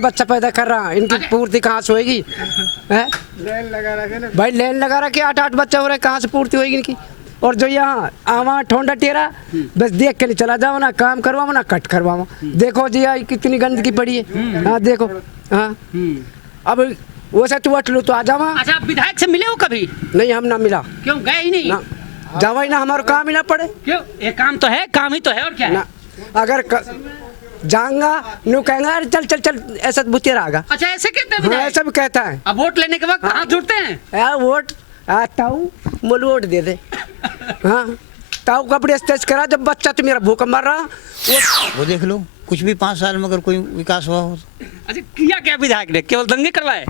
बच्चा पैदा कर रहा, इनकी पूर्ति कहाँ से होगी? भाई लाइन लगा रखे 8-8 बच्चा हो रहे, कहाँ से पूर्ति होगी इनकी? और जो यहाँ आवा ठोंडा टेरा बस देख के नहीं चला जाओ, ना काम करवाओ ना कट करवाओ। देखो जी यार कितनी गंदगी पड़ी है। हाँ देखो। हाँ अब वो से तू अटलू तो आ जाओ। अच्छा, आप विधायक से मिले हो कभी? नहीं, हम ना मिला। क्यों गए ही नहीं? जावा ही ना, हमारा काम ही ना पड़े। क्यों? ये काम तो है, काम ही तो है, और क्या है? ना अगर जाऊंगा नु कहेंगे अरे चल चल चल ऐसा बुतेरा आगा। अच्छा, ऐसे कहते हैं हाँ, विधायक? ऐसा भी कहता है। अब वोट लेने के वक्त हाथ जुड़ते हैं यार वोट आता हूँ बोल वोट दे दे। हाँ ताऊ कपड़े स्टेज करा, जब बच्चा तो मेरा भूख मर रहा वो देख लो, कुछ भी 5 साल में अगर कोई विकास हुआ हो। अच्छा, किया क्या विधायक ने? केवल दंगे करवाए?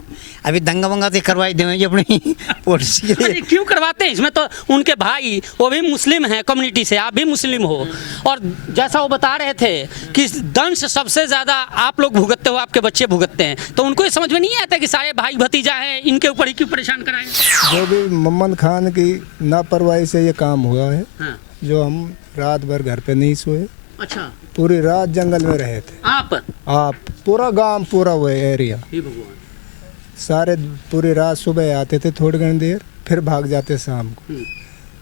अभी दंगा वंगा तो करवाई देंगे अपनी पॉलिसी के लिए। अरे क्यों करवाते हैं? इसमें तो उनके भाई वो भी मुस्लिम हैं कम्युनिटी से, आप भी मुस्लिम हो, और जैसा वो बता रहे थे कि दंश सबसे ज्यादा आप लोग भुगतते हो, आपके बच्चे भुगतते हैं, तो उनको ये समझ में नहीं आता कि सारे भाई भतीजा हैं, इनके ऊपर ही क्यों परेशान कराएं? जो भी मोहम्मद खान की लापरवाही से ये काम हुआ है। हाँ। जो हम रात भर घर पे नहीं सोए, अच्छा, पूरी रात जंगल में रहे थे। आप पूरा गांव, पूरा वो एरिया, हे भगवान, सारे पूरी रात सुबह आते थे थोड़ी घंटी देर, फिर भाग जाते शाम को।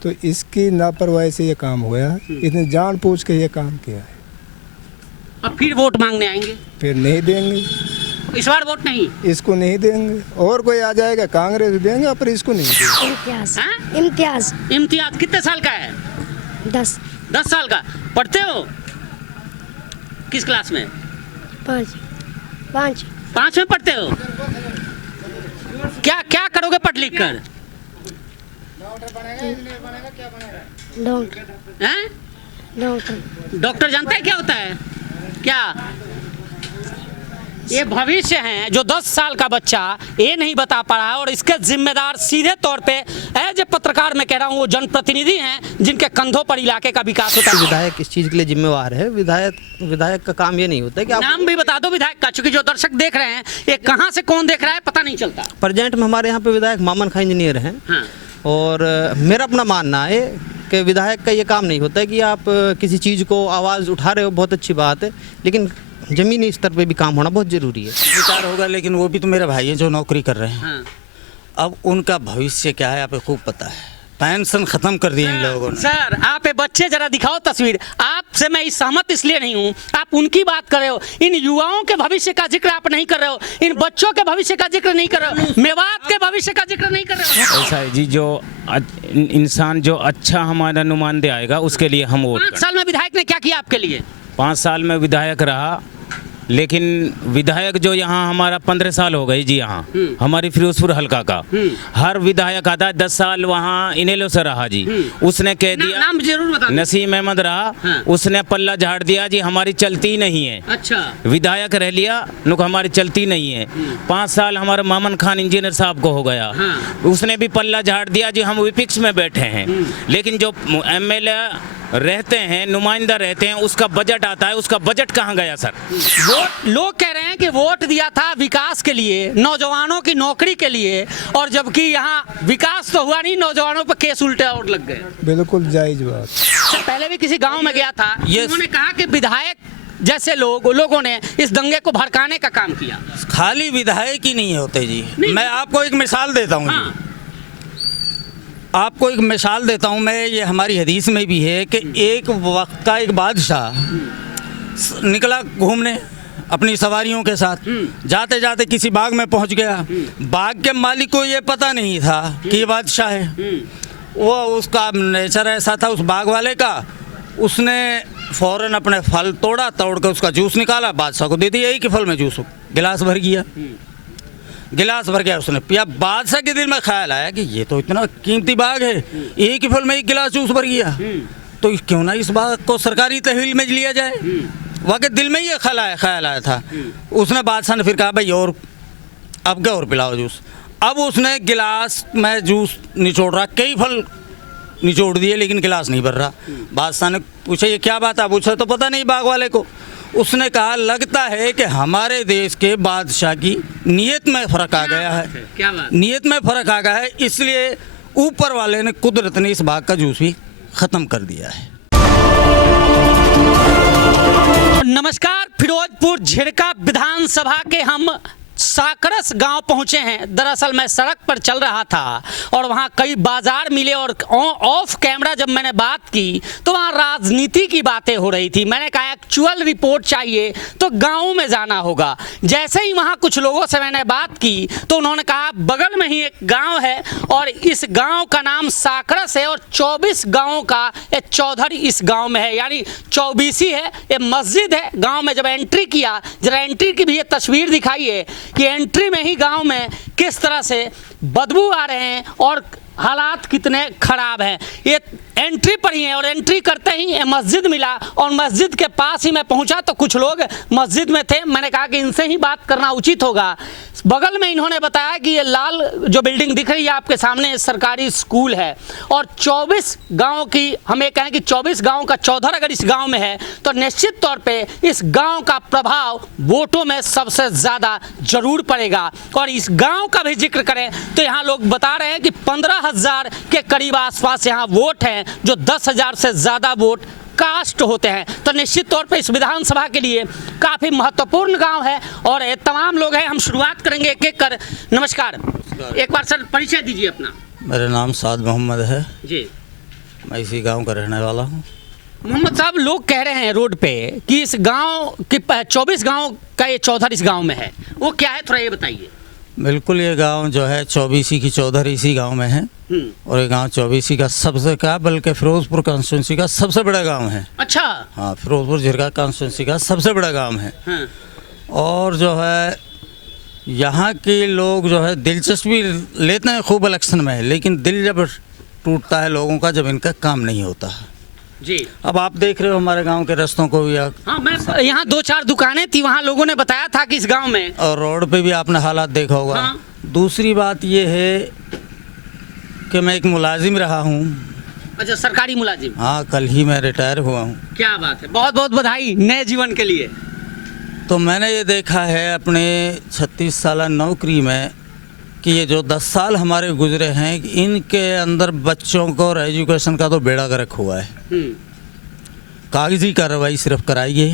तो इसकी लापरवाही से ये काम हुआ है। इसने जानबूझ के ये काम किया है। अब फिर वोट मांगने आएंगे? फिर नहीं देंगे, इस बार वोट नहीं? इसको नहीं देंगे। और कोई आ जाएगा कांग्रेस देंगे, पर इसको नहीं देंगे। इम्तियाज। हाँ? इम्तियाज इम्तियाज कितने साल का है? 10 साल का। पढ़ते हो? किस क्लास में? 5 में पढ़ते हो? क्या क्या करोगे पढ़ लिख कर? डॉक्टर जानते हैं क्या होता है? क्या ये भविष्य है जो 10 साल का बच्चा ये नहीं बता पा रहा है, और इसके जिम्मेदार सीधे तौर पे एज ए पत्रकार मैं कह रहा हूँ वो जनप्रतिनिधि हैं जिनके कंधों पर इलाके का विकास होता है। विधायक इस चीज के लिए जिम्मेवार है। विधायक का काम ये नहीं होता है कि आप नाम भी बता दो विधायक का, चूंकि जो दर्शक देख रहे हैं ये कहाँ से कौन देख रहा है पता नहीं चलता। प्रेजेंट में हमारे यहाँ पे विधायक मामन खां इंजीनियर हैं। हाँ। और मेरा अपना मानना है कि विधायक का ये काम नहीं होता है कि आप किसी चीज़ को आवाज़ उठा रहे हो, बहुत अच्छी बात है, लेकिन जमीनी स्तर पे भी काम होना बहुत जरूरी है। विचार होगा, लेकिन वो भी तो मेरे भाई हैं जो नौकरी कर रहे हैं। हाँ। अब उनका भविष्य क्या है आपको खूब पता है। पेंशन खत्म कर दी इन लोगों ने। सर आप ये बच्चे जरा दिखाओ तस्वीर। आपसे मैं इस सहमत इसलिए नहीं हूँ, आप उनकी बात कर रहे हो, इन युवाओं के भविष्य का जिक्र आप नहीं कर रहे हो, इन बच्चों के भविष्य का जिक्र नहीं कर रहे हो, मेवात के भविष्य का जिक्र नहीं कर रहे हो। ऐसा है जी, जो इंसान जो अच्छा हमारा नुमाइंदे आएगा उसके लिए हम वोट 5 साल में विधायक ने क्या किया आपके लिए? 5 साल में विधायक रहा, लेकिन विधायक जो यहाँ हमारा 15 साल हो गए जी, यहाँ हमारी फिरोजपुर हल्का का हर विधायक आता है। 10 साल वहाँ इनेलो से रहा जी, उसने कह दिया नाम जरूर बता। नसीम अहमद रहा। हाँ। उसने पल्ला झाड़ दिया जी, हमारी चलती नहीं है। अच्छा, विधायक रह लिया नुक हमारी चलती नहीं है। 5 साल हमारे मामन खान इंजीनियर साहब को हो गया। हाँ। उसने भी पल्ला झाड़ दिया जी, हम विपक्ष में बैठे हैं, लेकिन जो एमएलए रहते हैं, नुमाइंदा रहते हैं, उसका बजट आता है, उसका बजट कहाँ गया सर? वोट लोग कह रहे हैं कि वोट दिया था विकास के लिए, नौजवानों की नौकरी के लिए, और जबकि यहाँ विकास तो हुआ नहीं, नौजवानों पर केस उल्टे और लग गए। बिल्कुल जायज बात। पहले भी किसी गांव में गया था, उन्होंने कहा कि विधायक जैसे लोगों ने इस दंगे को भड़काने का काम किया। खाली विधायक ही नहीं होते जी। मैं आपको एक मिसाल देता हूँ। हाँ। आपको एक मिसाल देता हूँ मैं, ये हमारी हदीस में भी है कि एक वक्त का एक बादशाह निकला घूमने अपनी सवारियों के साथ, जाते जाते किसी बाग में पहुंच गया। बाग के मालिक को ये पता नहीं था कि ये बादशाह है। वो उसका नेचर ऐसा था उस बाग वाले का, उसने फौरन अपने फल तोड़ के उसका जूस निकाला, बादशाह को दे दिया। एक ही फल में जूस गिलास भर गया, गिलास भर गया, उसने पिया। बादशाह के दिल में ख्याल आया कि ये तो इतना कीमती बाग है, एक ही फल में 1 गिलास जूस भर गया, तो क्यों ना इस बाग को सरकारी तहवील में लिया जाए। वाकई दिल में ये ख्याल आया था। उसने बादशाह ने फिर कहा भाई और अब क्या और पिलाओ जूस। अब उसने गिलास में जूस निचोड़ रहा, कई फल निचोड़ दिए लेकिन गिलास नहीं भर रहा। बादशाह ने पूछा ये क्या बात है? पूछा तो पता नहीं बाग वाले को। उसने कहा लगता है कि हमारे देश के बादशाह की नीयत में फ़र्क आ गया है। क्या बात? नीयत में फ़र्क आ गया है, इसलिए ऊपर वाले ने कुदरत ने इस बाग का जूस भी ख़त्म कर दिया है। नमस्कार। फिरोजपुर झिड़का विधानसभा के हम साकरस गांव पहुंचे हैं। दरअसल मैं सड़क पर चल रहा था और वहां कई बाजार मिले और ऑफ कैमरा जब मैंने बात की तो वहां राजनीति की बातें हो रही थी। मैंने कहा एक्चुअल रिपोर्ट चाहिए तो गांव में जाना होगा। जैसे ही वहां कुछ लोगों से मैंने बात की तो उन्होंने कहा बगल में ही एक गांव है और इस गांव का नाम साकरस है और 24 गांवों का एक चौधरी इस गांव में है, यानी 24 है। ये मस्जिद है। गांव में जब एंट्री किया, जरा एंट्री की भी ये तस्वीर दिखाइए कि एंट्री में ही गांव में किस तरह से बदबू आ रहे हैं और हालात कितने खराब हैं। ये एंट्री पर ही है और एंट्री करते ही ये मस्जिद मिला और मस्जिद के पास ही मैं पहुंचा तो कुछ लोग मस्जिद में थे। मैंने कहा कि इनसे ही बात करना उचित होगा। बगल में इन्होंने बताया कि ये लाल जो बिल्डिंग दिख रही है आपके सामने सरकारी स्कूल है और 24 गांव की, हम ये कहें कि 24 गांव का चौधर अगर इस गांव में है तो निश्चित तौर पे इस गांव का प्रभाव वोटों में सबसे ज़्यादा जरूर पड़ेगा। और इस गांव का भी जिक्र करें तो यहाँ लोग बता रहे हैं कि 15,000 के करीब आसपास यहाँ वोट हैं, जो 10,000 से ज़्यादा वोट कास्ट होते हैं। तो निश्चित तौर पे इस विधानसभा के लिए काफ़ी महत्वपूर्ण गांव है और ये तमाम लोग हैं। हम शुरुआत करेंगे एक एक कर। नमस्कार, एक बार सर परिचय दीजिए अपना। मेरा नाम साद मोहम्मद है जी। मैं इसी गांव का रहने वाला हूँ। मोहम्मद साहब, लोग कह रहे हैं रोड पे कि इस गांव की 24 गांव का ये चौधर इस गांव में है, वो क्या है थोड़ा ये बताइए। बिल्कुल, ये गांव जो है 24 की चौधरी इसी गांव में है और ये गांव 24 का सबसे क्या बल्कि फिरोजपुर कॉन्स्टिट्यूंसी का सबसे बड़ा गांव है। अच्छा। हाँ, फिरोजपुर झिड़का कॉन्स्टिट्यूंसी का सबसे बड़ा गांव है। हाँ। और जो है यहाँ के लोग जो है दिलचस्पी लेते हैं खूब इलेक्शन में, लेकिन दिल जब टूटता है लोगों का जब इनका काम नहीं होता। जी। अब आप देख रहे हो हमारे गांव के रास्तों को भी हाँ, मैं यहाँ 2-4 दुकानें थी, वहाँ लोगों ने बताया था कि इस गांव में, और रोड पे भी आपने हालात देखा होगा। हाँ। दूसरी बात ये है कि मैं एक मुलाजिम रहा हूँ। अच्छा, सरकारी मुलाजिम। हाँ, कल ही मैं रिटायर हुआ हूँ। क्या बात है, बहुत बहुत बधाई नए जीवन के लिए। तो मैंने ये देखा है अपने 36 साल नौकरी में कि ये जो 10 साल हमारे गुजरे हैं इनके अंदर बच्चों को और एजुकेशन का तो बेड़ा गर्क हुआ है। कागजी कार्रवाई सिर्फ कराइए।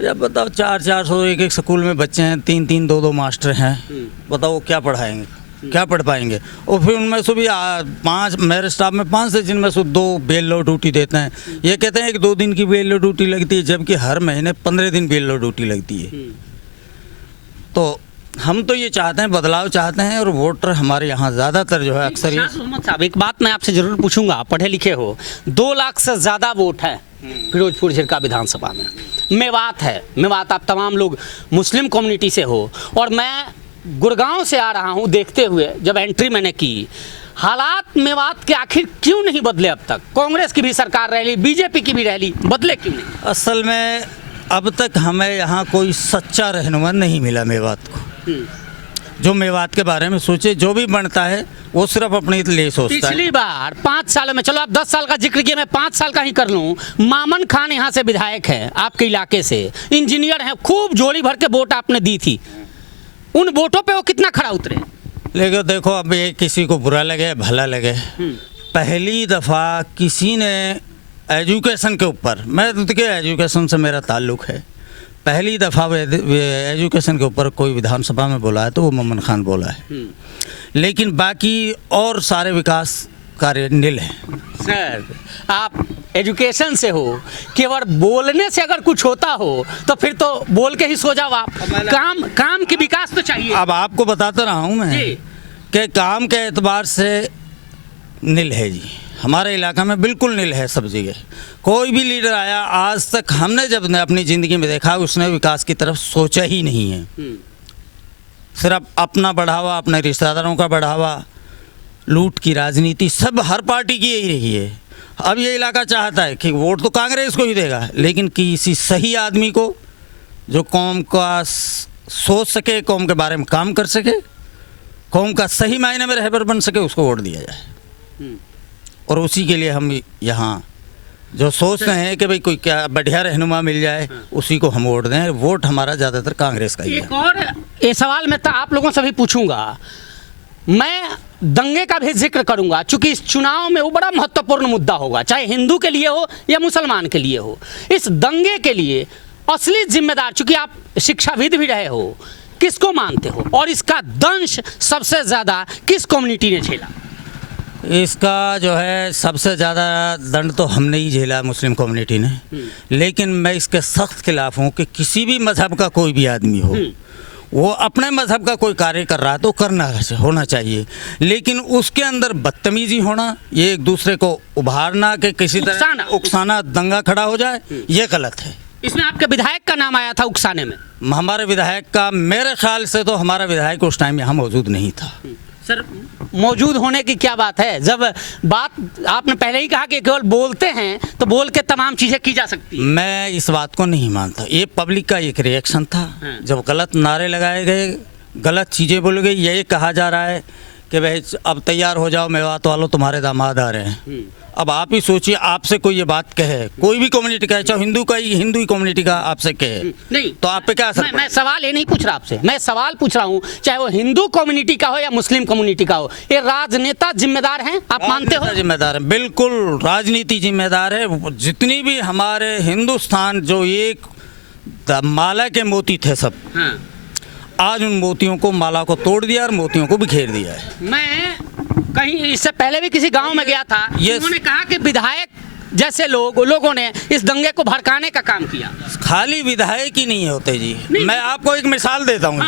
जब बताओ 400 एक स्कूल में बच्चे हैं, 3 2 मास्टर हैं, बताओ वो क्या पढ़ाएंगे, क्या पढ़ पाएंगे। और फिर उनमें से भी 5 मेरे स्टाफ में 5 से जिनमें से 2 बेलो ड्यूटी देते हैं। ये कहते हैं कि 2 दिन की बेलो ड्यूटी लगती है, जबकि हर महीने 15 दिन बेलो ड्यूटी लगती है। तो हम तो ये चाहते हैं, बदलाव चाहते हैं और वोटर हमारे यहाँ ज़्यादातर जो है अक्सर मोहम्मद साहब, एक बात मैं आपसे जरूर पूछूंगा, पढ़े लिखे हो, 2 लाख से ज़्यादा वोट है फिरोजपुर झिड़का विधानसभा में। मेवात है, मेवात आप तमाम लोग मुस्लिम कम्युनिटी से हो और मैं गुड़गांव से आ रहा हूँ देखते हुए। जब एंट्री मैंने की, हालात मेवात के आखिर क्यों नहीं बदले अब तक? कांग्रेस की भी सरकार रह ली, बीजेपी की भी रह ली, बदले क्यों नहीं? असल में अब तक हमें यहाँ कोई सच्चा रहनुमा नहीं मिला मेवात को, जो मेवात के बारे में सोचे। जो भी बनता है वो सिर्फ अपने लिए सोचता है। पिछली बार 5 सालों में, चलो आप 10 साल का जिक्र किया, मैं 5 साल का ही कर लूं, मामन खान यहाँ से विधायक है आपके इलाके से, इंजीनियर हैं, खूब झोली भर के वोट आपने दी थी। उन वोटों पे वो कितना खड़ा उतरे? लेकिन देखो, अब ये किसी को बुरा लगे भला लगे, पहली दफ़ा किसी ने एजुकेशन के ऊपर, मैं तो देखिए एजुकेशन से मेरा ताल्लुक़ है, पहली दफ़ा एजुकेशन के ऊपर कोई विधानसभा में बोला है तो वो मोमन खान बोला है। लेकिन बाकी और सारे विकास कार्य नील हैं। सर, आप एजुकेशन से हो, केवल बोलने से अगर कुछ होता हो तो फिर तो बोल के ही सो जाओ आप। काम की विकास तो चाहिए। अब आपको बताता रहा हूँ मैं कि काम के एतबार से नील है जी, हमारे इलाका में बिल्कुल नील है सब जगह। कोई भी लीडर आया आज तक हमने जब अपनी ज़िंदगी में देखा उसने विकास की तरफ सोचा ही नहीं है। सिर्फ अपना बढ़ावा, अपने रिश्तेदारों का बढ़ावा, लूट की राजनीति, सब हर पार्टी की यही रही है। अब ये इलाका चाहता है कि वोट तो कांग्रेस को ही देगा, लेकिन किसी सही आदमी को जो कौम का सोच सके, कौम के बारे में काम कर सके, कौम का सही मायने में रहबर बन सके, उसको वोट दिया जाए। और उसी के लिए हम यहाँ जो सोचते हैं कि भाई कोई क्या बढ़िया रहनुमा मिल जाए, उसी को हम वोट दें। वोट हमारा ज़्यादातर कांग्रेस का ही है। एक और ये सवाल मैं आप लोगों से भी पूछूंगा, मैं दंगे का भी जिक्र करूंगा, चूंकि इस चुनाव में वो बड़ा महत्वपूर्ण मुद्दा होगा, चाहे हिंदू के लिए हो या मुसलमान के लिए हो। इस दंगे के लिए असली जिम्मेदार, चूंकि आप शिक्षाविद भी रहे हो, किसको मानते हो और इसका दंश सबसे ज्यादा किस कम्युनिटी ने झेला? इसका जो है सबसे ज़्यादा दंड तो हमने ही झेला, मुस्लिम कम्युनिटी ने। लेकिन मैं इसके सख्त खिलाफ हूँ कि किसी भी मज़हब का कोई भी आदमी हो, वो अपने मज़हब का कोई कार्य कर रहा है तो करना होना चाहिए, लेकिन उसके अंदर बदतमीजी होना, ये एक दूसरे को उभारना कि किसी तरह उकसाना, दंगा खड़ा हो जाए, ये गलत है। इसमें आपके विधायक का नाम आया था उकसाने में। हमारे विधायक का, मेरे ख्याल से तो हमारा विधायक उस टाइम यहाँ मौजूद नहीं था। सर, मौजूद होने की क्या बात है? जब बात आपने पहले ही कहा कि केवल बोलते हैं तो बोल के तमाम चीजें की जा सकती है। मैं इस बात को नहीं मानता। ये पब्लिक का एक रिएक्शन था, जब गलत नारे लगाए गए, गलत चीज़ें बोली गई। यही कहा जा रहा है कि भाई अब तैयार हो जाओ, मेवात वालों, तुम्हारे दामाद आ रहे हैं। अब आप ही सोचिए, आपसे कोई ये बात कहे, कोई भी कम्युनिटी का, चाहे हिंदू का, हिंदू कम्युनिटी का आपसे कहे, नहीं तो आप पे क्या असर मैं सवाल ये नहीं पूछ रहा आपसे, मैं सवाल पूछ रहा हूँ, चाहे वो हिंदू कम्युनिटी का हो या मुस्लिम कम्युनिटी का हो, ये राजनेता जिम्मेदार हैं, आप मानते हो? जिम्मेदार है, बिल्कुल राजनीति जिम्मेदार है। जितनी भी हमारे हिंदुस्तान जो एक माला के मोती थे सब, आज उन मोतियों को, माला को तोड़ दिया और मोतियों को बिखेर दिया है। मैं कहीं इससे पहले भी किसी गांव में गया था, उन्होंने कहा कि विधायक जैसे लोगों ने इस दंगे को भड़काने का काम किया। खाली विधायक ही नहीं होते जी। मैं आपको एक मिसाल देता हूँ,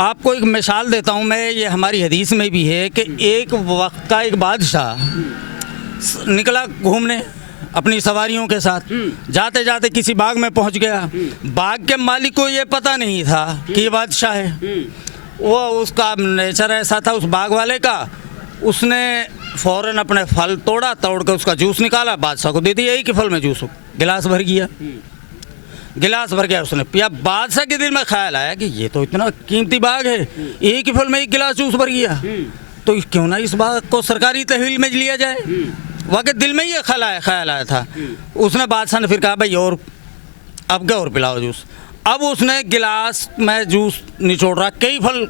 आपको एक मिसाल देता हूँ मैं, ये हमारी हदीस में भी है कि एक वक्त का एक बादशाह निकला घूमने अपनी सवारियों के साथ, जाते जाते किसी बाग में पहुंच गया। बाग के मालिक को ये पता नहीं था कि ये बादशाह है। वो उसका नेचर ऐसा था उस बाग वाले का, उसने फौरन अपने फल तोड़ कर उसका जूस निकाला, बादशाह को दे दिया। एक ही फल में जूस, गिलास भर गया, गिलास भर गया, उसने पिया। बादशाह के दिल में ख्याल आया कि ये तो इतना कीमती बाग है, एक ही फल में एक गिलास जूस भर गया, तो क्यों ना इस बाग को सरकारी तहवील में लिया जाए। वाकई दिल में ये ख्याल आया था। उसने, बादशाह ने फिर कहा भाई और अब क्या और पिलाओ जूस। अब उसने गिलास में जूस निचोड़ रहा, कई फल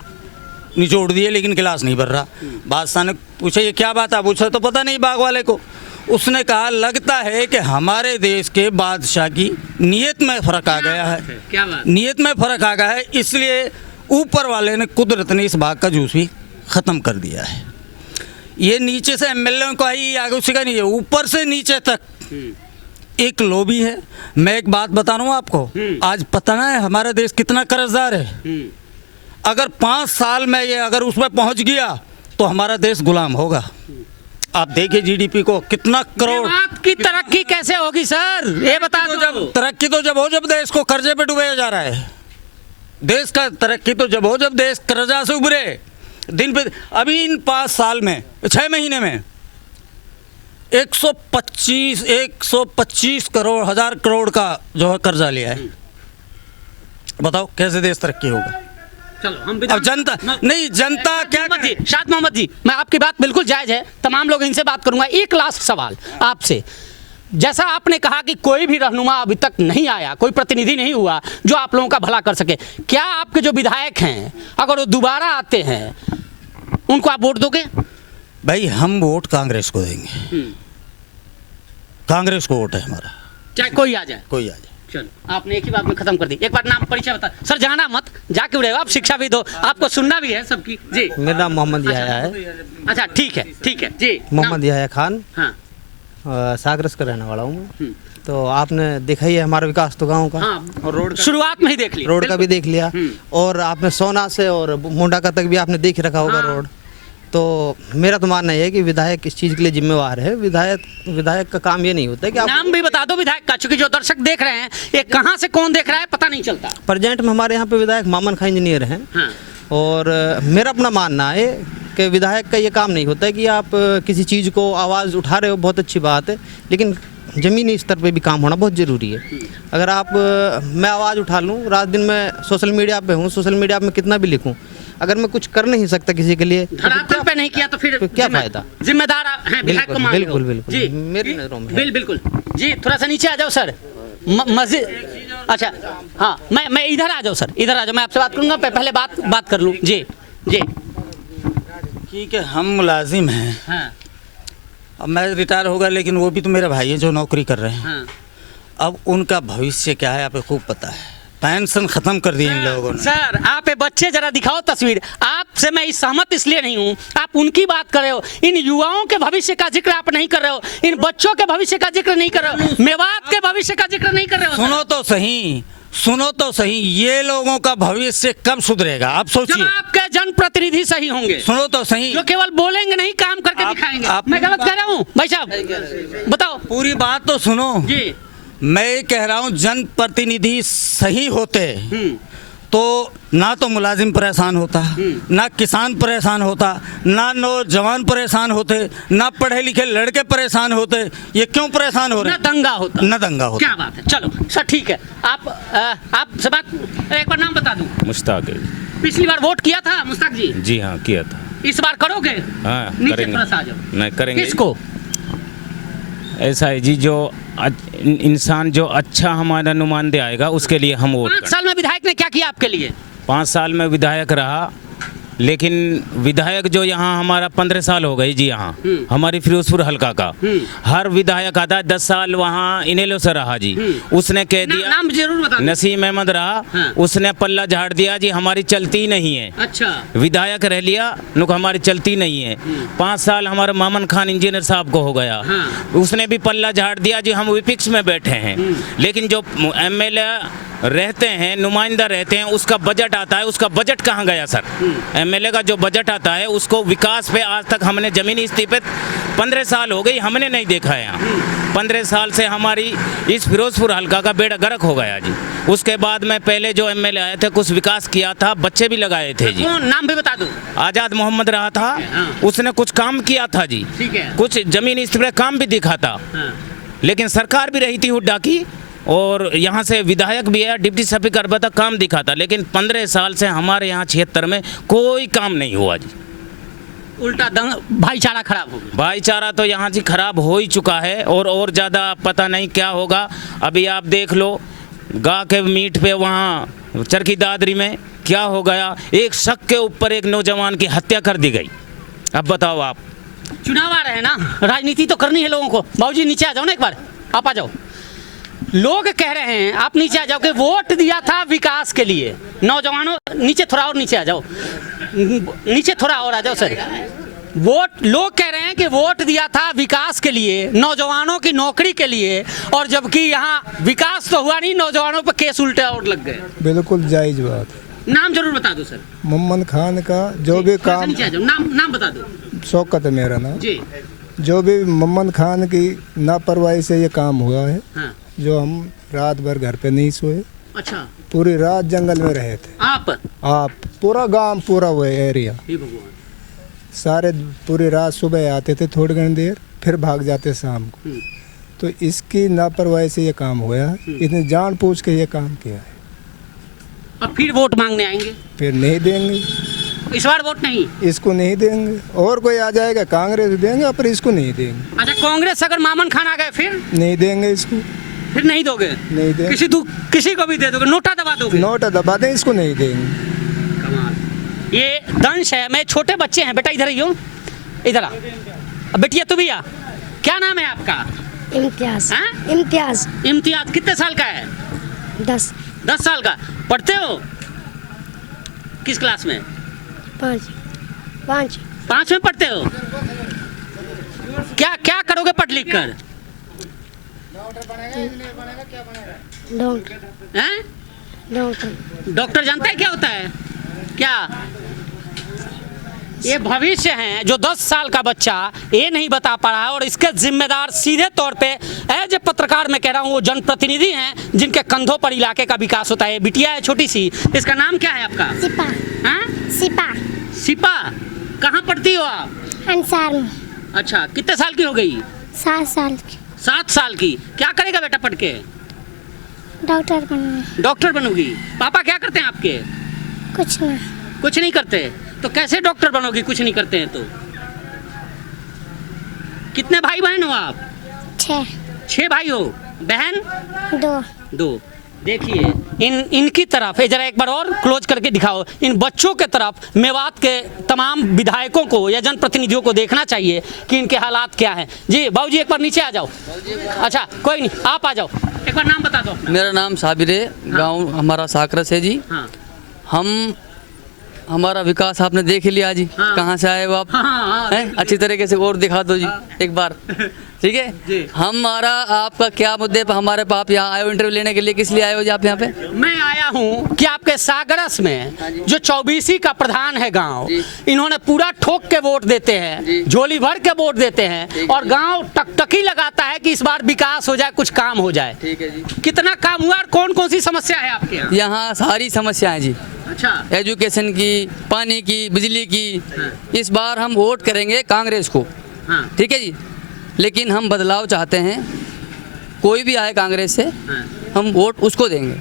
निचोड़ दिए लेकिन गिलास नहीं भर रहा। बादशाह ने पूछा ये क्या बात है? पूछा तो पता नहीं बाग वाले को। उसने कहा लगता है कि हमारे देश के बादशाह की नीयत में फ़र्क आ गया है। क्या बात? नीयत में फ़र्क आ गया है, इसलिए ऊपर वाले ने, कुदरत ने इस बाग का जूस भी ख़त्म कर दिया है। ये नीचे से एमएलए को आई, आगे उसी का नहीं है, ऊपर से नीचे तक एक लॉबी है। मैं एक बात बता रहा हूँ आपको, आज पता ना है हमारा देश कितना कर्जदार है। अगर 5 साल में ये अगर उसमें पहुंच गया तो हमारा देश गुलाम होगा। आप देखिए जीडीपी को कितना करोड़ की तरक्की कैसे होगी सर, ये बता दो। जब तरक्की तो जब हो जब देश को कर्जे पे डुबाया जा रहा है। देश का तरक्की तो जब हो जब देश कर्जा से उभरे। दिन पे अभी इन 5 साल में 6 महीने में 125 करोड़, 1000 करोड़ का जो है कर्जा लिया है। बताओ कैसे देश तरक्की होगा? चलो हम अब जनता नहीं, जनता क्या करे? शाद मोहम्मद जी, मैं आपकी बात बिल्कुल जायज है, तमाम लोग इनसे बात करूंगा। एक लास्ट सवाल आपसे, जैसा आपने कहा कि कोई भी रहनुमा अभी तक नहीं आया, कोई प्रतिनिधि नहीं हुआ जो आप लोगों का भला कर सके, क्या आपके जो विधायक हैं अगर वो दोबारा आते हैं उनको आप वोट दोगे? भाई हम वोट कांग्रेस को देंगे, कांग्रेस को वोट है हमारा, चाहे कोई आ जाए। कोई आ जाए। चलो आपने एक ही बात में खत्म कर दी। एक बार नाम परिचय बता सर, जाना मत, जाके उड़ेगा, आप शिक्षाविद हो, आपको सुनना भी है सबकी। जी मेरा नाम मोहम्मद याया है। अच्छा ठीक है जी। मोहम्मद याया खान, हाँ सागरस का रहने वाला हूँ मैं। तो आपने देखा ही है हमारा विकास तो गाँव का, हाँ, और रोड का, शुरुआत में ही देख लिया, रोड का भी देख लिया, और आपने सोना से और मुंडा का तक भी आपने देख रखा होगा रोड। तो मेरा तो मानना है कि विधायक इस चीज़ के लिए जिम्मेवार है। विधायक का काम ये नहीं होता है कि आप नाम भी बता दो विधायक का, चूंकि जो दर्शक देख रहे हैं ये कहाँ से कौन देख रहा है पता नहीं चलता। प्रेजेंट में हमारे यहाँ पे विधायक मामन खां इंजीनियर हैं। हाँ। और मेरा अपना मानना है कि विधायक का ये काम नहीं होता है कि आप किसी चीज़ को आवाज़ उठा रहे हो, बहुत अच्छी बात है, लेकिन ज़मीनी स्तर पे भी काम होना बहुत ज़रूरी है। अगर आप मैं आवाज़ उठा लूँ, रात दिन मैं सोशल मीडिया पे हूँ, सोशल मीडिया पे मैं कितना भी लिखूँ, अगर मैं कुछ कर नहीं सकता किसी के लिए, धरातल पे नहीं किया तो फिर क्या फायदा? जिम्मेदार हैं विधायक को मान लो। बिल्कुल जी मेरी नज़रों में बिल्कुल जी। थोड़ा सा नीचे आ जाओ सर, मस्जिद। अच्छा हाँ, मैं इधर आ जाओ सर, इधर आ जाओ, मैं आपसे बात करूंगा, पहले बात कर लूँ। जी ठीक है, हम मुलाजिम हैं। हाँ अब मैं रिटायर होगा लेकिन वो भी तो मेरे भाई हैं जो नौकरी कर रहे हैं। हाँ अब उनका भविष्य क्या है आपको खूब पता है। पेंशन खत्म कर दी इन लोगों ने। सर आप ये बच्चे जरा दिखाओ तस्वीर। आपसे मैं इस सहमत इसलिए नहीं हूँ, आप उनकी बात कर रहे हो, इन युवाओं के भविष्य का जिक्र आप नहीं कर रहे हो, इन बच्चों के भविष्य का जिक्र नहीं कर रहे हो, मेवात के भविष्य का जिक्र नहीं कर रहे हो। सुनो तो सही, सुनो तो सही, ये लोगों का भविष्य कब सुधरेगा आप जब सोचिए। आपके जनप्रतिनिधि सही होंगे, सुनो तो सही, जो केवल बोलेंगे नहीं काम करके दिखाएंगे। मैं गलत कह रहा हूँ भाई साहब, बताओ। पूरी बात तो सुनो। जी मैं ये कह रहा हूँ जनप्रतिनिधि सही होते तो ना तो मुलाजिम परेशान होता, ना किसान परेशान होता, ना नौजवान परेशान होते, ना पढ़े लिखे लड़के परेशान होते। ये क्यों परेशान हो रहे ना दंगा होता, न दंगा होता। क्या बात है। चलो सर ठीक है, आप से बात एक बार नाम बता दूं। मुश्ताक है। पिछली बार वोट किया था मुश्ताक जी? जी हाँ किया था। इस बार करोगे? हाँ नीचे करेंगे। थोड़ा सा आ जाओ। नहीं करेंगे। किसको? ऐसा है जी, जो इंसान जो अच्छा हमारा नुमाइंदे आएगा उसके लिए हम वोट 5 साल में विधायक ने क्या किया आपके लिए? 5 साल में विधायक रहा, लेकिन विधायक जो यहाँ हमारा 15 साल हो गए जी यहाँ हमारी फिरोजपुर हल्का का। हर विधायक आता है 10 साल वहाँ इनेलो से रहा जी। उसने कह दिया, नाम जरूर बता दो। नसीम अहमद रहा। हाँ। उसने पल्ला झाड़ दिया जी, हमारी चलती नहीं है। अच्छा विधायक रह लिया, नुक हमारी चलती नहीं है। 5 साल हमारे मामन खान इंजीनियर साहब को हो गया। हाँ। उसने भी पल्ला झाड़ दिया जी, हम विपक्ष में बैठे हैं। लेकिन जो एमएलए रहते हैं, नुमाइंदा रहते हैं, उसका बजट आता है, उसका बजट कहाँ गया सर? एमएलए का जो बजट आता है उसको विकास पे आज तक हमने जमीनी स्थिति पे 15 साल हो गई हमने नहीं देखा है यहाँ। 15 साल से हमारी इस फिरोजपुर हल्का का बेड़ा गर्क हो गया जी। उसके बाद में पहले जो एमएलए आए थे कुछ विकास किया था, बच्चे भी लगाए थे जी। कौन? नाम भी बता दो। आजाद मोहम्मद रहा था, उसने कुछ काम किया था जी, ठीक है। कुछ जमीनी स्थिति पे काम भी दिखा था। हाँ। लेकिन सरकार भी रही थी हुड्डा की, और यहाँ से विधायक भी है, डिप्टी स्पीकर तक काम दिखा था। लेकिन 15 साल से हमारे यहाँ 76 में कोई काम नहीं हुआ जी। उल्टा भाईचारा खराब हो गया। भाईचारा तो यहाँ जी खराब हो ही चुका है, और ज़्यादा पता नहीं क्या होगा। अभी आप देख लो गाय के मीट पे वहाँ चरखी दादरी में क्या हो गया, एक शक के ऊपर एक नौजवान की हत्या कर दी गई। अब बताओ आप। चुनाव आ रहे हैं ना, राजनीति तो करनी है लोगों को। बाबूजी नीचे आ जाओ ना, एक बार आप आ जाओ। लोग कह रहे हैं, आप नीचे आ जाओ, कि वोट दिया था विकास के लिए। नौजवानों नीचे थोड़ा और नीचे आ जाओ, नीचे थोड़ा और आ जाओ सर। वोट लोग कह रहे हैं कि वोट दिया था विकास के लिए, नौजवानों की नौकरी के लिए, और जबकि यहाँ विकास तो हुआ नहीं, नौजवानों पर केस उल्टे और लग गए। बिल्कुल जायज बात है। नाम जरूर बता दो सर। मोहम्मद खान का जो भी काम, नीचे आ जाओ, नाम बता दो। शौकत है मेरा नाम जी। जो भी मोहम्मद खान की लापरवाही से ये काम हुआ है, हाँ। जो हम रात भर घर पे नहीं सोए, अच्छा, पूरी रात जंगल में रहे थे। आप पूरा गांव, पूरा वो एरिया, हे भगवान। सारे पूरी रात सुबह आते थे थोड़ी घनी देर, फिर भाग जाते शाम को। तो इसकी लापरवाही से ये काम हुआ है। इसने जानबूझ के ये काम किया है। अब फिर वोट मांगने आएंगे? फिर नहीं देंगे, इस बार वोट नहीं। इसको नहीं देंगे। और कोई आ जाएगा कांग्रेस देंगे, पर इसको नहीं देंगे। अच्छा, कांग्रेस अगर मामन खान आ गए फिर नहीं देंगे इसको, फिर नहीं दोगे? नहीं देंगे। किसी को भी दे दोगे? नोटा दबा दोगे? नोट दबा दें, इसको नहीं देंगे। कमाल। ये दंश है। मैं छोटे बच्चे हैं बेटा, इधर आइयो, इधर आ। अब बेटिया तू भी आ। क्या नाम है आपका? इम्तियाज। हाँ? इम्तियाज। इम्तियाज। कितने साल का है? 10 साल का। पढ़ते हो? किस क्लास में? 5 में पढ़ते हो? क्या करोगे पढ़ लिख कर? डॉक्टर जानता है क्या होता है? क्या ये भविष्य है जो 10 साल का बच्चा ये नहीं बता पा रहा है, और इसके जिम्मेदार सीधे तौर पे एज ए पत्रकार मैं कह रहा हूँ वो जनप्रतिनिधि हैं जिनके कंधों पर इलाके का विकास होता है। बिटिया है छोटी सी, इसका नाम क्या है आपका? सिपा। हाँ? सिपा। कहाँ पढ़ती हो आप? अंसार में। अच्छा, कितने साल की हो गई? 7 साल की। 7 साल की। क्या करेगा बेटा पढ़ के? डॉक्टर बनोगी। पापा क्या करते हैं आपके? कुछ नहीं करते। तो कैसे डॉक्टर बनोगी कुछ नहीं करते हैं तो? कितने भाई बहन हो आप? 6। 6 भाई हो। बहन? 2। देखिए इनकी तरफ जरा एक बार और क्लोज करके दिखाओ। इन बच्चों के तरफ मेवात के तमाम विधायकों को या जनप्रतिनिधियों को देखना चाहिए कि इनके हालात क्या हैं। जी बाबूजी एक बार नीचे आ जाओ। अच्छा कोई नहीं, आप आ जाओ, एक बार नाम बता दो। मेरा नाम साबिर है, गांव हमारा साकरस है जी। हाँ। हम हमारा विकास आपने देख ही लिया जी। हाँ। कहाँ से आए हो आप? हाँ, हैं? अच्छी तरीके से और दिखा दो जी एक बार, ठीक है। हमारा आपका क्या मुद्दे पर हमारे पाप यहाँ आए हो, इंटरव्यू लेने के लिए किस लिए आए हो जी आप यहाँ पे? मैं आया हूँ कि आपके सागरस में जो 24 का प्रधान है गांव, इन्होंने पूरा ठोक के वोट देते हैं, झोली भर के वोट देते हैं और गांव टकटकी लगाता है कि इस बार विकास हो जाए, कुछ काम हो जाए। ठीक है जी। कितना काम हुआ और कौन कौन सी समस्या है आपके यहाँ? यहाँ सारी समस्याएं जी, अच्छा। एजुकेशन की, पानी की, बिजली की। इस बार हम वोट करेंगे कांग्रेस को, हाँ। ठीक है जी। लेकिन हम बदलाव चाहते हैं, कोई भी आए कांग्रेस से हम वोट उसको देंगे।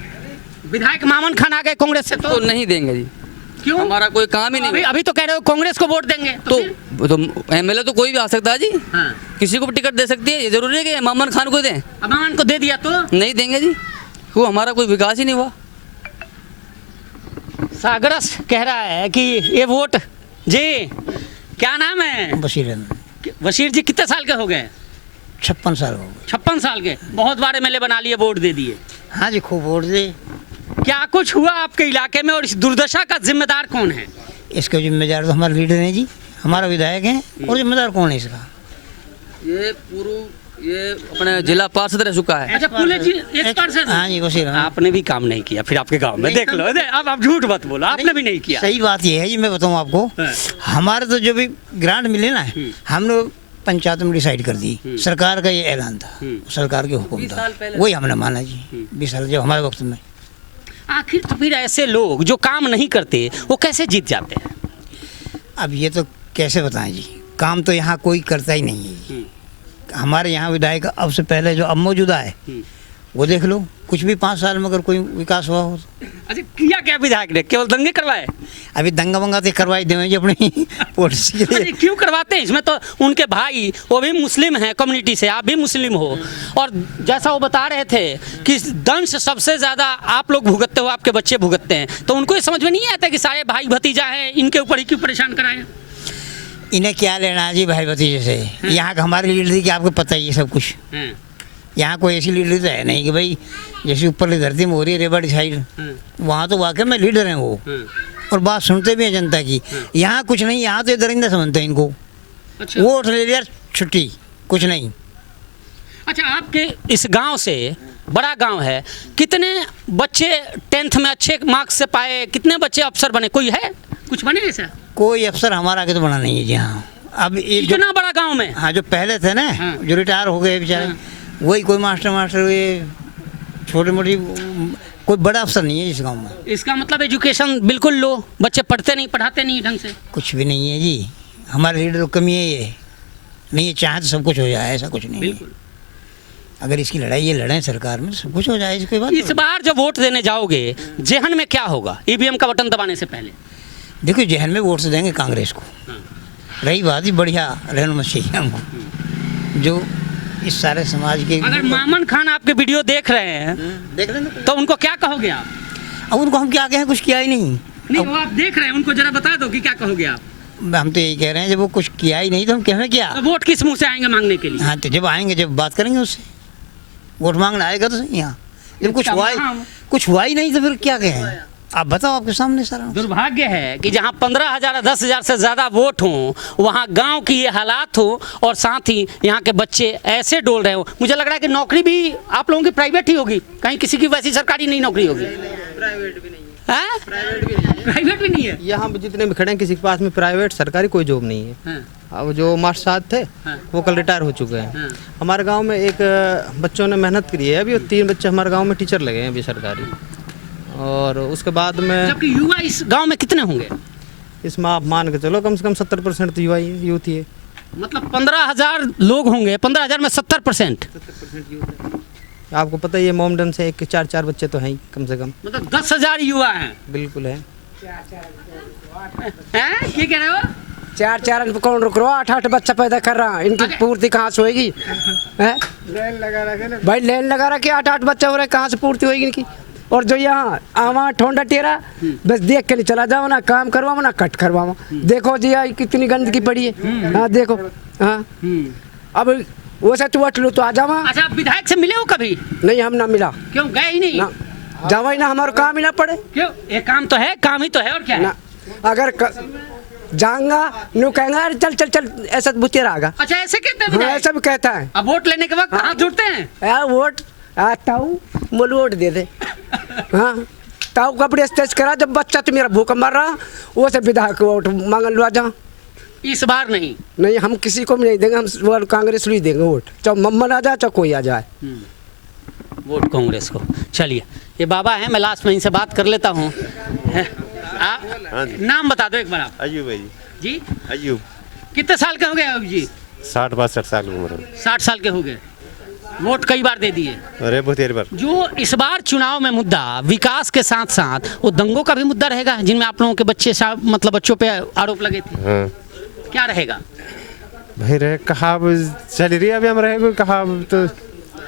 विधायक मामन खान आ गए कांग्रेस से तो नहीं देंगे जी। क्यों? हमारा कोई काम ही नहीं। अभी तो कह रहे हो कांग्रेस को वोट देंगे, तो एमएलए तो कोई भी आ सकता है जी। हाँ। किसी को भी टिकट दे सकती है, ये जरूरी है कि मामन खान को दें? मामन को दे दिया तो नहीं देंगे जी, वो हमारा कोई विकास ही नहीं हुआ। सागरस कह रहा है कि ये वोट जी, क्या नाम है? बशीर बशीर जी कितने साल के हो गए? 56 साल हो गए। 56 साल के, बहुत बार एमएलए बना लिए, वोट दे दिए। हाँ जी, खूब वोट दे। क्या कुछ हुआ आपके इलाके में और इस दुर्दशा का जिम्मेदार कौन है? इसके जिम्मेदार तो हमारे लीडर हैं जी, हमारा विधायक हैं। और जिम्मेदार कौन है इसका? ये अपने जिला पार्षद रह चुका है। अच्छा पुले जी एक पार्षद। हाँ जी बशीर। आपने भी काम नहीं किया फिर आपके गांव में, देख लो। अब आप झूठ मत बोलो, आपने भी नहीं किया। सही बात ये है जी, मैं बताऊँ आपको, हमारे तो जो भी ग्रांट मिले ना, हम लोग पंचायत में डिसाइड कर दी। सरकार का ये ऐलान था, सरकार के हुक्म था, वही हमने माना जी 20 साल जब हमारे वक्त में। आखिर तो फिर ऐसे लोग जो काम नहीं करते वो कैसे जीत जाते हैं? अब ये तो कैसे बताएं जी, काम तो यहाँ कोई करता ही नहीं है जी। हमारे यहाँ विधायक अब से पहले जो अब मौजूदा है वो देख लो, कुछ भी 5 साल में अगर कोई विकास हुआ हो तो। अच्छा किया क्या विधायक ने? केवल दंगे करवाए? अभी दंगा वंगा तो करवाई देंगे अपनी पॉलिसी के लिए। क्यों करवाते हैं? इसमें तो उनके भाई वो भी मुस्लिम हैं कम्युनिटी से, आप भी मुस्लिम हो, और जैसा वो बता रहे थे कि दंश सबसे ज़्यादा आप लोग भुगतते हो, आपके बच्चे भुगतते हैं, तो उनको ये समझ में नहीं आता कि सारे भाई भतीजा हैं, इनके ऊपर ही क्यों परेशान कराएं? इन्हें क्या लेना है जी भाई भतीजे से? यहाँ का हमारी लीडर की आपको पता ही है सब कुछ। यहाँ कोई ऐसी लीडर तो है नहीं कि भाई जैसे ऊपर की धरती में हो रही है रेवाड़ी साइड, वहाँ तो वाकई में लीडर हैं वो, और बात सुनते भी हैं जनता की। यहाँ कुछ नहीं, यहाँ तो दरिंदा समझते हैं इनको। अच्छा। वोट ले लिया, छुट्टी, कुछ नहीं। अच्छा आपके इस गांव से, बड़ा गांव है, कितने बच्चे 10th में अच्छे मार्क्स से पाए, कितने बच्चे अफसर बने? कोई है कुछ बने ऐसा? कोई अफसर हमारा आगे तो बना नहीं है जी। हाँ अब इतना बड़ा गांव में? हाँ, जो पहले थे ना, जो रिटायर हो गए बेचारे, वही कोई मास्टर ये छोटे मोटी, कोई बड़ा अफसर नहीं है इस गांव में। इसका मतलब एजुकेशन बिल्कुल लो, बच्चे पढ़ते नहीं, पढ़ाते नहीं ढंग से? कुछ भी नहीं है जी, हमारे लीडर को कमी है ये नहीं, चाहे तो सब कुछ हो जाए, ऐसा कुछ नहीं है। अगर इसकी लड़ाई ये लड़ें सरकार में, सब कुछ हो जाए, इसके बाद। इस बार जब वोट देने जाओगे जेहन में क्या होगा ईवीएम का बटन दबाने से पहले? देखो जहन में वोट से देंगे कांग्रेस को। रही बात ही बढ़िया रहना चाहिए हमको, जो इस सारे समाज के। अगर मामन खान आपके वीडियो देख रहे हैं देख लेना तो उनको क्या कहोगे आप? अब उनको हम क्या कहें, कुछ किया ही नहीं। नहीं वो आप देख रहे हैं, उनको जरा बता दो कि क्या कहोगे आप? हम तो यही कह रहे हैं, जब वो कुछ किया ही नहीं तो हम कहें क्या? तो वोट किस मुंह से आएंगे मांगने के लिए? हाँ तो जब आएंगे, जब बात करेंगे उससे, वोट मांगना आएगा तो सही। यहाँ जब कुछ हुआ ही नहीं तो फिर क्या कहें? आप बताओ, आपके सामने सारा। दुर्भाग्य है कि जहां 15,000 10,000 से ज़्यादा वोट हों, वहां गांव की ये हालात हो, और साथ ही यहाँ के बच्चे ऐसे डोल रहे हो। मुझे लग रहा है कि नौकरी भी आप लोगों की प्राइवेट ही होगी, कहीं किसी की वैसी सरकारी नहीं नौकरी होगी। प्राइवेट भी नहीं है? प्राइवेट भी नहीं है यहाँ जितने भी खड़े हैं, किसी के पास में प्राइवेट सरकारी कोई जॉब नहीं है। अब जो मास्टर साहब थे वो कल रिटायर हो चुके हैं। हमारे गांव में एक बच्चों ने मेहनत करी है, अभी 3 बच्चे हमारे गांव में टीचर लगे हैं अभी सरकारी। और उसके बाद में, जबकि युवा इस गांव में कितने होंगे? इसमें आप मान के चलो कम से कम 70% तो युवा ही यूथ ही है। मतलब 15,000 लोग होंगे, 15,000 में 70%। आपको पता ही है, मोमडन से 4 बच्चे तो हैं ही कम से कम। मतलब 10,000 युवा हैं। बिल्कुल है। ये कह रहे हो? 4 कौन रुक रहा? 8 बच्चा पैदा कर रहा, इनकी पूर्ति कहाँ से होगी? भाई लेन लगा रखे 8 बच्चा हो रहे, कहाँ से पूर्ति होगी इनकी? और जो यहाँ आवा ठोंडा टेरा बस देख के नहीं चला जाओ ना काम करवाओ ना कट करवाओ देखो जी आई कितनी गंदगी पड़ी है हाँ देखो हाँ अब वो से तू अटलू तो आ जावा अच्छा, आप विधायक से मिले हो कभी? नहीं हम ना मिला क्यों गए ही नहीं? ना जावा ही ना हमारा काम ही ना पड़े क्यों? ये काम तो है, काम ही तो है और क्या है? ना अगर जाऊंगा नु कहेंगे अरे चल चल चल ऐसा बुतेरा आगा अच्छा, ऐसे कहते हैं हाँ विधायक? ऐसा भी कहता है अब वोट लेने के वक्त हाथ जोड़ते हैं? यार वोट आता हूँ बोल वोट दे दे हाँ ताऊ कपड़े स्टेज करा जब बच्चा तो मेरा भूख मर रहा वो से विधायक वोट मांग लो जा इस बार नहीं? नहीं हम किसी को भी नहीं देंगे, हम वो कांग्रेस ही देंगे वोट, चाहे मम्मन आ जाए चाहे कोई आ जाए वोट कांग्रेस को। चलिए, ये बाबा हैं, मैं लास्ट में इनसे बात कर लेता हूँ। आप नाम बता दो एक बार। आप अयूब है जी। जी अयूब। कितने साल के हो गए अयूब जी? 60-62 साल की उम्र। 60 साल के हो गए। वोट कई बार दे दिए? अरे बहुत बार। जो इस बार चुनाव में मुद्दा विकास के साथ साथ वो दंगों का भी मुद्दा रहेगा, जिनमें आप लोगों के बच्चे मतलब बच्चों पे आरोप लगे थे। हाँ। क्या रहेगा भाई रहे कहा चल रही अभी हम रहे कहा तो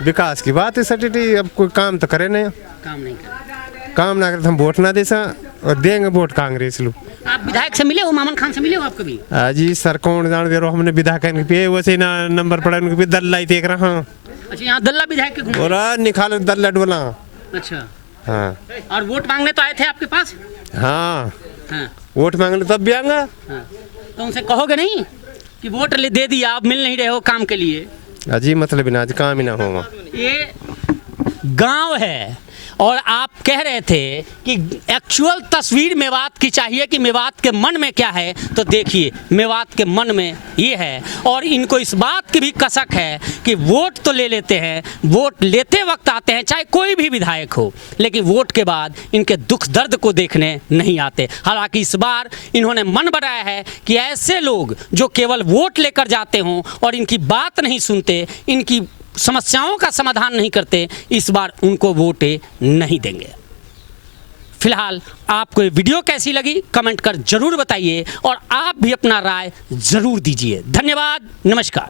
विकास की बात है सटी अब कोई काम तो करे नहीं, काम नहीं करे, काम ना करे तो हम वोट ना दे सा और देंगे वोट कांग्रेस लोग। आप विधायक से मिले हो, मामन खान से मिले हो आप कभी? जी सर कौन जान दे रहा हमने विधायक पे वैसे ना नंबर पड़ा उनके दल्ला ही देख रहा। अच्छा, यहाँ दल्ला विधायक के घूम और निकाल दल्ला डोला। अच्छा हाँ, और वोट मांगने तो आए थे आपके पास? हाँ हाँ, वोट मांगने तब भी आऊंगा। हाँ। तो उनसे कहोगे नहीं कि वोट ले दे दिया, आप मिल नहीं रहे हो काम के लिए? अजी मतलब ना आज काम ही ना होगा। ये गांव है और आप कह रहे थे कि एक्चुअल तस्वीर मेवात की चाहिए कि मेवात के मन में क्या है, तो देखिए मेवात के मन में ये है। और इनको इस बात की भी कसक है कि वोट तो ले लेते हैं, वोट लेते वक्त आते हैं चाहे कोई भी विधायक हो, लेकिन वोट के बाद इनके दुख दर्द को देखने नहीं आते। हालांकि इस बार इन्होंने मन बनाया है कि ऐसे लोग जो केवल वोट लेकर जाते हों और इनकी बात नहीं सुनते, इनकी समस्याओं का समाधान नहीं करते, इस बार उनको वोटें नहीं देंगे। फिलहाल आपको ये वीडियो कैसी लगी कमेंट कर जरूर बताइए और आप भी अपना राय जरूर दीजिए। धन्यवाद, नमस्कार।